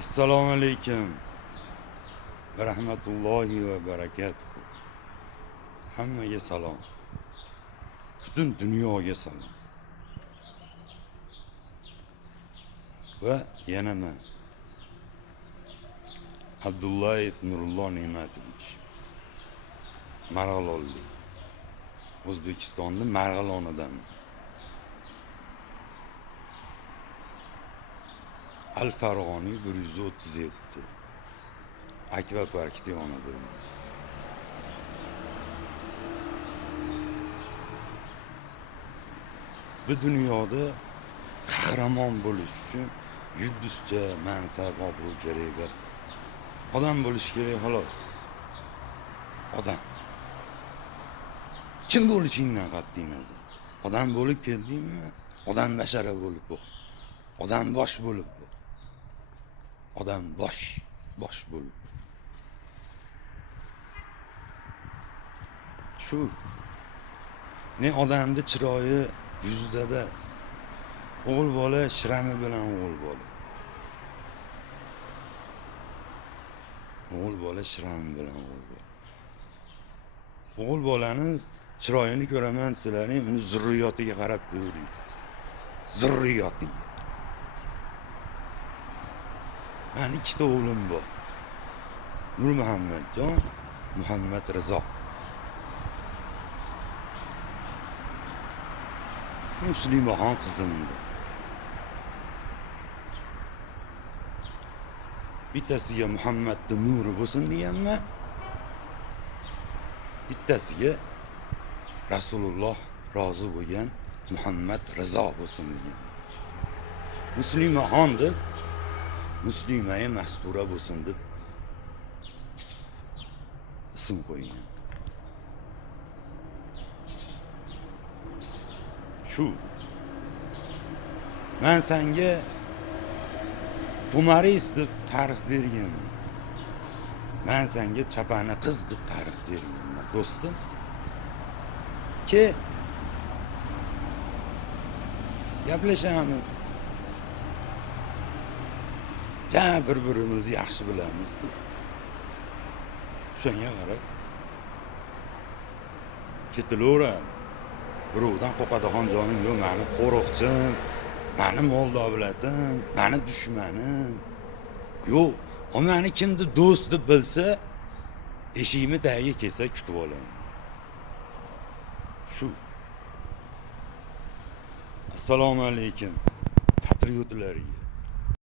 Assalomu alaykum va rahmatullohi va barakatuh. Hammaga salom. Butun dunyoga salom. Va yana men Abdullayev Nurullo Ne'matovich, Marg'ilonlik. O'zbekistonning Marg'ilonidan. Al-Farg'oniy 137 akvaparkda yonida. Bu dunyoda qahramon bo'lish uchun yulduzcha mansab obro' kerak emas. Odam bo'lish kerak xolos. Odam. Kim bo'lishingdan qat'iy nazar. Odam bo'lib keldingmi? Odam bashara bo'lib bo'l. Odam bosh bo'lib bo'l. Odam bosh bo'lib. Shu. Ne odamning chiroyi yuzida emas. O'g'il bola shirami bilan o'g'il bola. O'g'il bola shirami bilan o'g'il bola. O'g'il bolani chiroyini ko'raman sizlarning, uni zurriyotiga qarab ko'ring. Zurriyotiga. Meni ikkita o'g'lim bor. Nur Muhammadjon, Muhammad Rizo. Muslimaxon qizimdi. Bittasiga Muhammadning nuri bo'lsin deganman. Bittasiga Rasululloh rozi bo'lgan Muhammad Rizo bo'lsin degan. Muslimaxon deb Muslimai Mastura bo'lsin deb ism qo'ygan. Shu. Men senga Tumaris deb ta'rif bergan. Men senga chapani qiz deb ta'rif bergan, do'stim. Ke gaplashamiz. Bir-birimizni yaxshi bilamiz. Shunga qarab ketilaveradi. Birovdan qo'rqadigan joyim yo'q, meni qo'riqchim, meni mol davlatim, meni dushmanim. Yo'q, o meni kimni do'st deb bilsa, eshigimni tagiga kelsa kutib olaman. Shu. Assalomu alaykum patriotlarga.